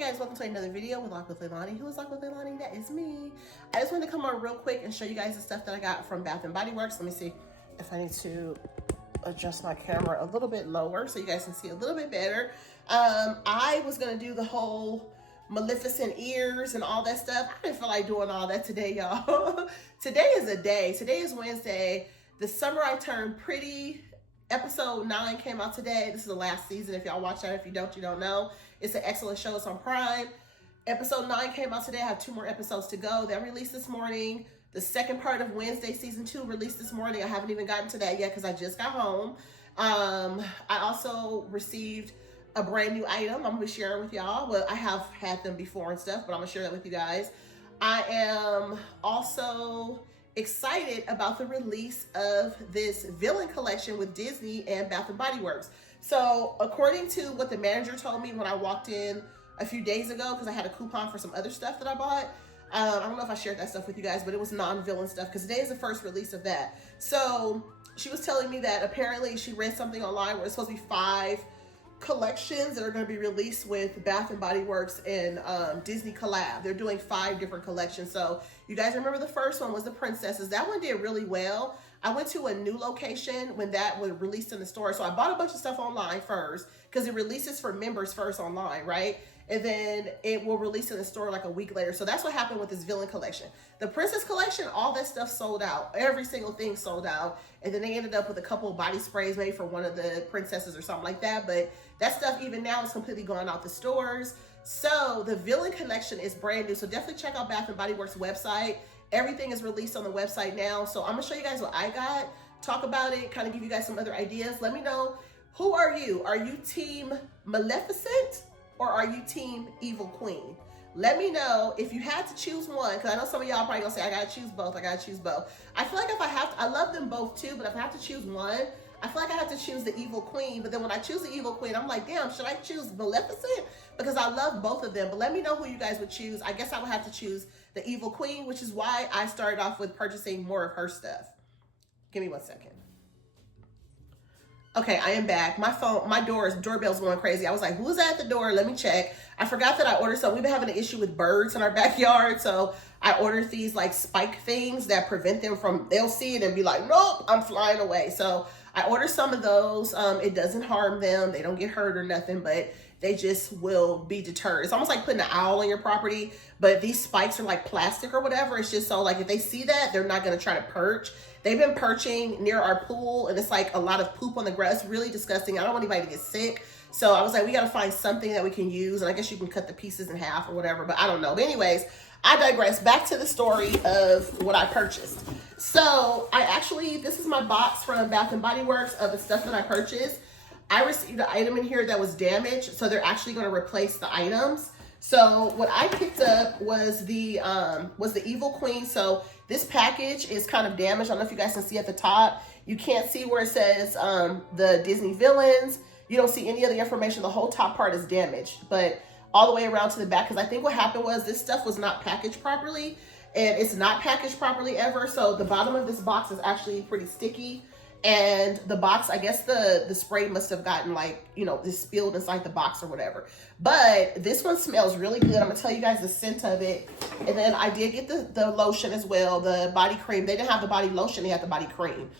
Hey guys, welcome to another video with Lock with Leilani. Who is Lock with Leilani? That is me. I just wanted to come on real quick and show you guys the stuff that I got from Bath & Body Works. Let me see if I need to adjust my camera a little bit lower so you guys can see a little bit better. I was going to do the whole Maleficent ears and all that stuff. I didn't feel like doing all that today, y'all. Today is a day. Today is Wednesday. The Summer I Turned Pretty episode 9 came out today. This is the last season. If y'all watch that, if you don't, you don't know. It's an excellent show. It's on Prime. Episode 9 came out today. I have 2 more episodes to go. That released this morning. The second part of Wednesday season 2 released this morning. I haven't even gotten to that yet because I just got home. I also received a brand new item I'm gonna be sharing with y'all. Well, I have had them before and stuff, but I'm gonna share that with you guys. I am also excited about the release of this villain collection with Disney and Bath & Body Works. So according to what the manager told me when I walked in a few days ago, because I had a coupon for some other stuff that I bought, I don't know if I shared that stuff with you guys, but it was non-villain stuff because today is the first release of that. So she was telling me that apparently she read something online where it's supposed to be 5 collections that are going to be released with Bath & Body Works and Disney collab. They're doing 5 different collections. So you guys remember the first one was the princesses. That one did really well. I went to a new location when that was released in the store. So I bought a bunch of stuff online first because it releases for members first online, right? And then it will release in the store like a week later. So that's what happened with this villain collection. The princess collection, all that stuff sold out. Every single thing sold out. And then they ended up with a couple of body sprays maybe for one of the princesses or something like that. But that stuff even now is completely gone out the stores. So the villain collection is brand new. So definitely check out Bath & Body Works website. Everything is released on the website now. So I'm gonna show you guys what I got, talk about it, kind of give you guys some other ideas. Let me know, who are you? Are you team Maleficent or are you team Evil Queen? Let me know if you had to choose one, because I know some of y'all probably gonna say, I gotta choose both, I gotta choose both. I feel like if I have to, I love them both too, but if I have to choose one, I feel like I have to choose the Evil Queen. But then when I choose the Evil Queen, I'm like, damn, should I choose Maleficent? Because I love both of them. But let me know who you guys would choose. I guess I would have to choose the Evil Queen, which is why I started off with purchasing more of her stuff. Give me 1 second. Okay, I am back. My phone, my doorbell's going crazy. I was like, who's at the door? Let me check. I forgot that I ordered some. We've been having an issue with birds in our backyard. So I ordered these like spike things that prevent them from, they'll see it and be like, nope, I'm flying away. So I ordered some of those. It doesn't harm them. They don't get hurt or nothing, but they just will be deterred. It's almost like putting an owl on your property, but these spikes are like plastic or whatever. It's just so like if they see that, they're not gonna try to perch. They've been perching near our pool and it's like a lot of poop on the grass. Really disgusting. I don't want anybody to get sick. So I was like, we gotta find something that we can use. And I guess you can cut the pieces in half or whatever, but I don't know. But anyways, I digress. Back to the story of what I purchased. So this is my box from Bath & Body Works of the stuff that I purchased. I received an item in here that was damaged, so they're actually going to replace the items. So what I picked up was the Evil Queen. So this package is kind of damaged. I don't know if you guys can see at the top. You can't see where it says the Disney villains. You don't see any of the information. The whole top part is damaged, but all the way around to the back, because I think what happened was this stuff was not packaged properly, and it's not packaged properly ever. So the bottom of this box is actually pretty sticky. And the box, I guess the spray must have gotten like, you know, this spilled inside the box or whatever. But this one smells really good. I'm gonna tell you guys the scent of it. And then I did get the lotion as well, the body cream. They didn't have the body lotion, they had the body cream.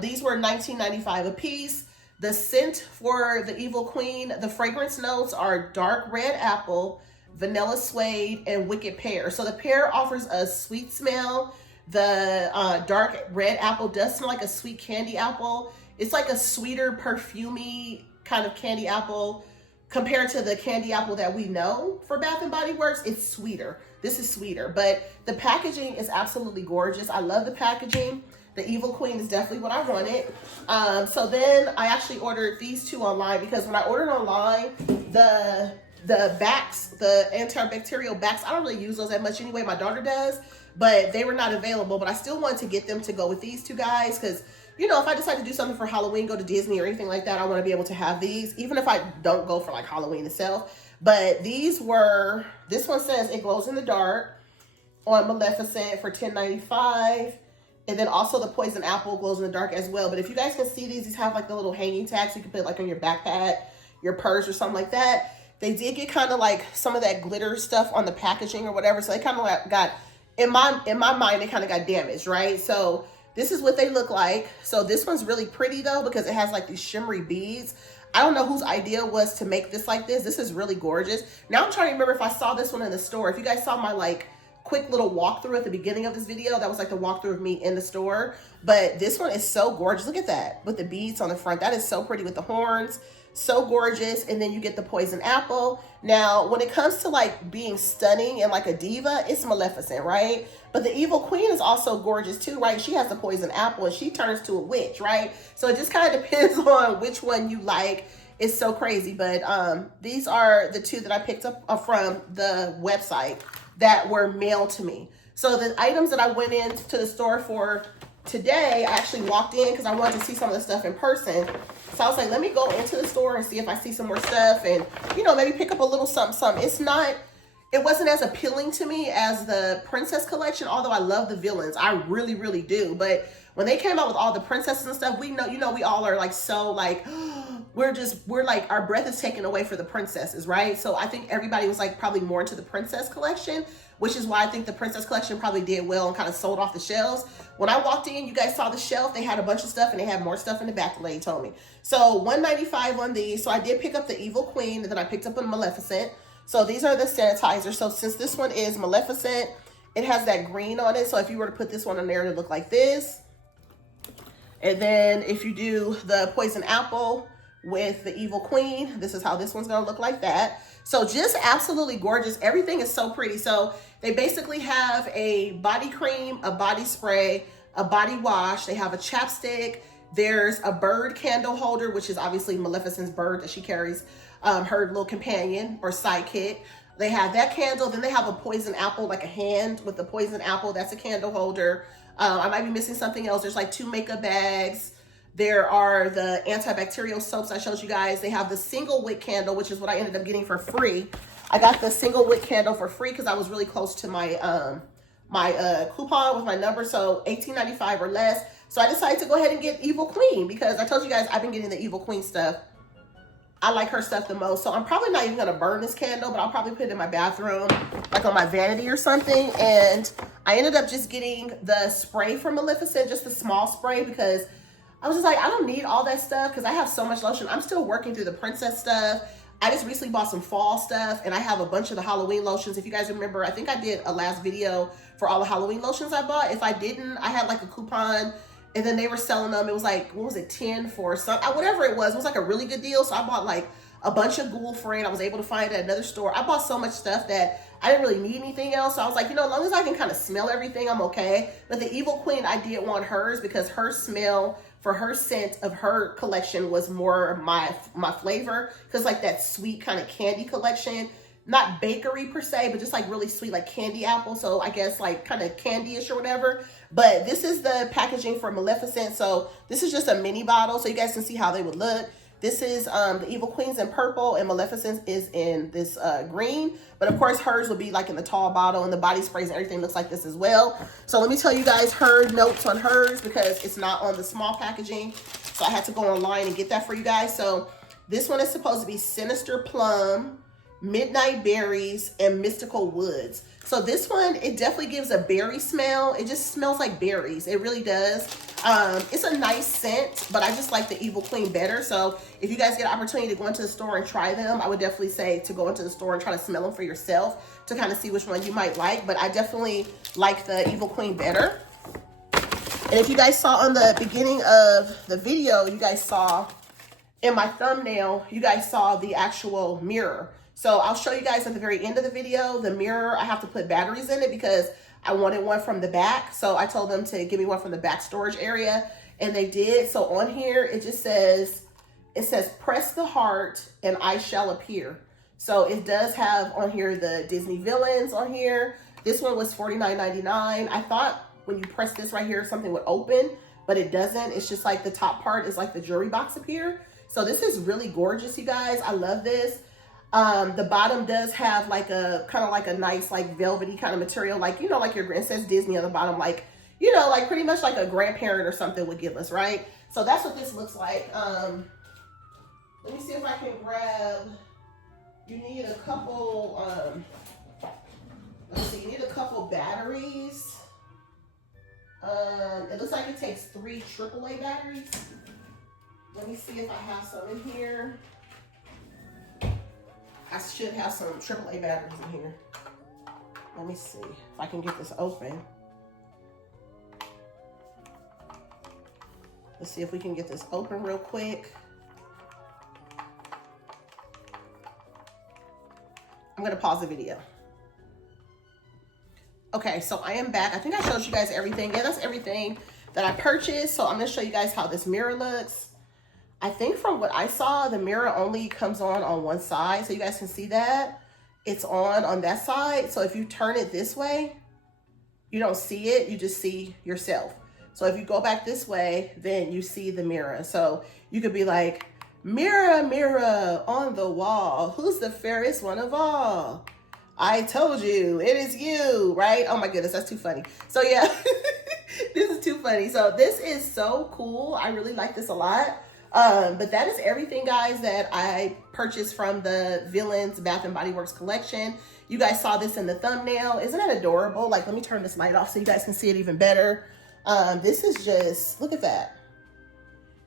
These were $19.95 a piece. The scent for the Evil Queen, the fragrance notes are dark red apple, vanilla suede, and wicked pear. So the pear offers a sweet smell. The dark red apple does smell like a sweet candy apple. It's like a sweeter, perfumey kind of candy apple compared to the candy apple that we know for Bath & Body Works. It's sweeter. This is sweeter, but the packaging is absolutely gorgeous. I love the packaging. The Evil Queen is definitely what I wanted. So then I actually ordered these 2 online because when I ordered online, the backs, the antibacterial backs, I don't really use those that much anyway. My daughter does. But they were not available, but I still wanted to get them to go with these 2 guys because, you know, if I decide to do something for Halloween, go to Disney or anything like that, I want to be able to have these, even if I don't go for like Halloween itself. But this one says it glows in the dark on Maleficent for $10.95. And then also the poison apple glows in the dark as well. But if you guys can see these have like the little hanging tags you can put like on your backpack, your purse or something like that. they did get kind of like some of that glitter stuff on the packaging or whatever. So they kind of got, in my mind, they kind of got damaged, right? So this is what they look like. So this one's really pretty though, because it has like these shimmery beads. I don't know whose idea was to make this like this. This is really gorgeous. Now I'm trying to remember if I saw this one in the store. If you guys saw my like quick little walkthrough at the beginning of this video, that was like the walkthrough of me in the store. But this one is so gorgeous. Look at that with the beads on the front. That is so pretty with the horns. So gorgeous. And then you get the poison apple. Now, when it comes to like being stunning and like a diva, it's Maleficent, right? But the evil queen is also gorgeous too, right? She has the poison apple and she turns to a witch, right? So it just kind of depends on which one you like. It's so crazy. But these are the two that I picked up from the website that were mailed to me. So the items that I went into the store for today, I actually walked in because I wanted to see some of the stuff in person. So I was like, let me go into the store and see if I see some more stuff and, you know, maybe pick up a little something. It wasn't as appealing to me as the princess collection, although I love the villains. I really, really do. But when they came out with all the princesses and stuff, we know, you know, we all are like, so like, we're like, our breath is taken away for the princesses, right? So I think everybody was like probably more into the princess collection, which is why I think the princess collection probably did well and kind of sold off the shelves. When I walked in, you guys saw the shelf. They had a bunch of stuff and they had more stuff in the back, the lady told me. So $1.95 on these. So I did pick up the Evil Queen and then I picked up a Maleficent. So these are the sanitizers. So since this one is Maleficent, it has that green on it. So if you were to put this one on there, it would look like this. And then if you do the poison apple with the Evil Queen, this is how this one's gonna look like that. So just absolutely gorgeous. Everything is so pretty. So they basically have a body cream, a body spray, a body wash. They have a chapstick. There's a bird candle holder, which is obviously Maleficent's bird that she carries, her little companion or sidekick. They have that candle. Then they have a poison apple, like a hand with the poison apple. That's a candle holder. I might be missing something else. There's like 2 makeup bags. There are the antibacterial soaps I showed you guys. They have the single wick candle, which is what I ended up getting for free. I got the single wick candle for free because I was really close to my coupon with my number, so $18.95 or less. So I decided to go ahead and get Evil Queen because I told you guys I've been getting the Evil Queen stuff. I like her stuff the most. So I'm probably not even going to burn this candle, but I'll probably put it in my bathroom, like on my vanity or something. And I ended up just getting the spray from Maleficent, just the small spray, because I was just like, I don't need all that stuff because I have so much lotion. I'm still working through the princess stuff. I just recently bought some fall stuff and I have a bunch of the Halloween lotions. If you guys remember, I think I did a last video for all the Halloween lotions I bought. If I didn't, I had like a coupon and then they were selling them. It was like, what was it, 10 for some, whatever it was like a really good deal. So I bought like a bunch of Ghoul Friend. I was able to find it at another store. I bought so much stuff that I didn't really need anything else. So I was like, you know, as long as I can kind of smell everything, I'm okay. But the Evil Queen, I did want hers because her smell for her scent of her collection was more my flavor. Because like that sweet kind of candy collection, not bakery per se, but just like really sweet, like candy apple. So I guess like kind of candy-ish or whatever. But this is the packaging for Maleficent. So this is just a mini bottle. So you guys can see how they would look. This is the Evil Queen's in purple and Maleficent is in this green. But of course hers will be like in the tall bottle and the body sprays and everything looks like this as well. So let me tell you guys her notes on hers because it's not on the small packaging. So I had to go online and get that for you guys. So this one is supposed to be Sinister Plum, Midnight Berries, and Mystical Woods. So this one, it definitely gives a berry smell. It just smells like berries. It really does. It's a nice scent, but I just like the Evil Queen better. So if you guys get an opportunity to go into the store and try them, I would definitely say to go into the store and try to smell them for yourself to kind of see which one you might like. But I definitely like the Evil Queen better. And if you guys saw on the beginning of the video, you guys saw in my thumbnail, you guys saw the actual mirror. So I'll show you guys at the very end of the video, the mirror, I have to put batteries in it because I wanted one from the back. So I told them to give me one from the back storage area and they did. So on here, it just says, press the heart and I shall appear. So it does have on here the Disney villains on here. This one was $49.99. I thought when you press this right here, something would open, but it doesn't. It's just like the top part is like the jewelry box up here. So this is really gorgeous, you guys. I love this. The bottom does have like a kind of like a nice like velvety kind of material, like, you know, like your, it says Disney on the bottom, like, you know, like pretty much like a grandparent or something would give us, right? So that's what this looks like. Let me see if I can grab You need a couple, let's see, you need a couple batteries. It looks like it takes 3 AAA batteries. Let me see if I have some in here. I should have some AAA batteries in here. Let me see if I can get this open. Let's see if we can get this open real quick. I'm gonna pause the video. Okay, so I am back. I think I showed you guys everything. Yeah, that's everything that I purchased. So I'm gonna show you guys how this mirror looks. I think from what I saw, the mirror only comes on one side. So you guys can see that. It's on that side. So if you turn it this way, you don't see it, you just see yourself. So if you go back this way, then you see the mirror. So you could be like, mirror, mirror on the wall, who's the fairest one of all? I told you, it is you, right? Oh my goodness, that's too funny. So yeah, this is too funny. So this is so cool. I really like this a lot. But that is everything, guys, that I purchased from the Villains Bath & Body Works collection. You guys saw this in the thumbnail. Isn't that adorable? Like, let me turn this light off so you guys can see it even better. This is just, look at that.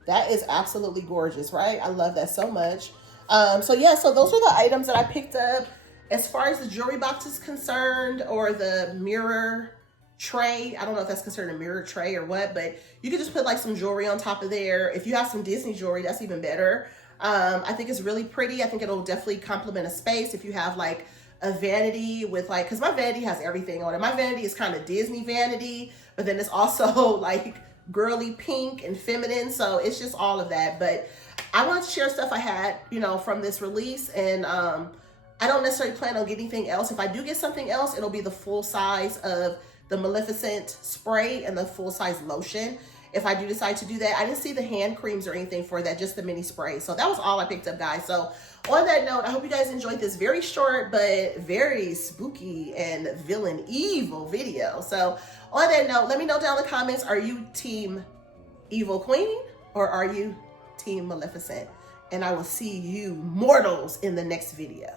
That is absolutely gorgeous, right? I love that so much. So yeah, so those are the items that I picked up. As far as the jewelry box is concerned, or the mirror tray, I don't know if that's considered a mirror tray or what, but you could just put like some jewelry on top of there. If you have some Disney jewelry, that's even better. I think it's really pretty. I think it'll definitely complement a space. If you have like a vanity with like, cause my vanity has everything on it. My vanity is kind of Disney vanity, but then it's also like girly pink and feminine. So it's just all of that. But I wanted to share stuff I had, you know, from this release. And I don't necessarily plan on getting anything else. If I do get something else, it'll be the full size of the Maleficent spray and the full size lotion. If I do decide to do that, I didn't see the hand creams or anything for that, just the mini spray. So that was all I picked up, guys. So on that note, I hope you guys enjoyed this very short, but very spooky and villain evil video. So on that note, let me know down in the comments, are you team Evil Queen or are you team Maleficent? And I will see you mortals in the next video.